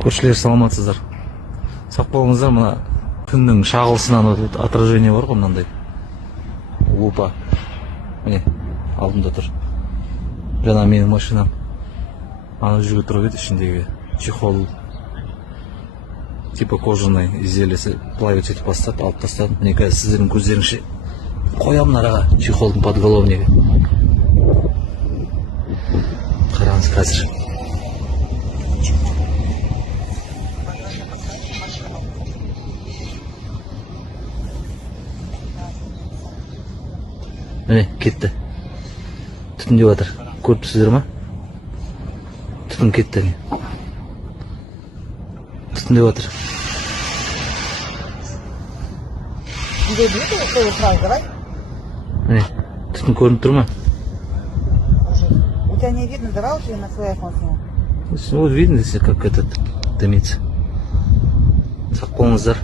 Көршілер саламатсыздар. Сақ болыңыздар, мына түннің шағылысынан отражение бар ғой, мынандай. Лупа. Міне, алдымда тұр. Жаңа менің машинам. Аны жүрге тұрып еді, ішіндегі чехол. Типа кожаный изделиясы плавить етіп бастап, алып тастадым. Міне қазір сіздердің көздеріңше қоямын араға чехолдың подголовнигі. Қараңыз қазір. Міне, кетті. Түтін деп жатыр. Көріп тұрсыздар ма? Түтін кетті. Түтін деп жатыр. Міне, түтін көрініп тұр ма? У тебя не видно, давай уже на свой iPhone сниму. Вот видно, как этот дымится. Сақ болыңыздар.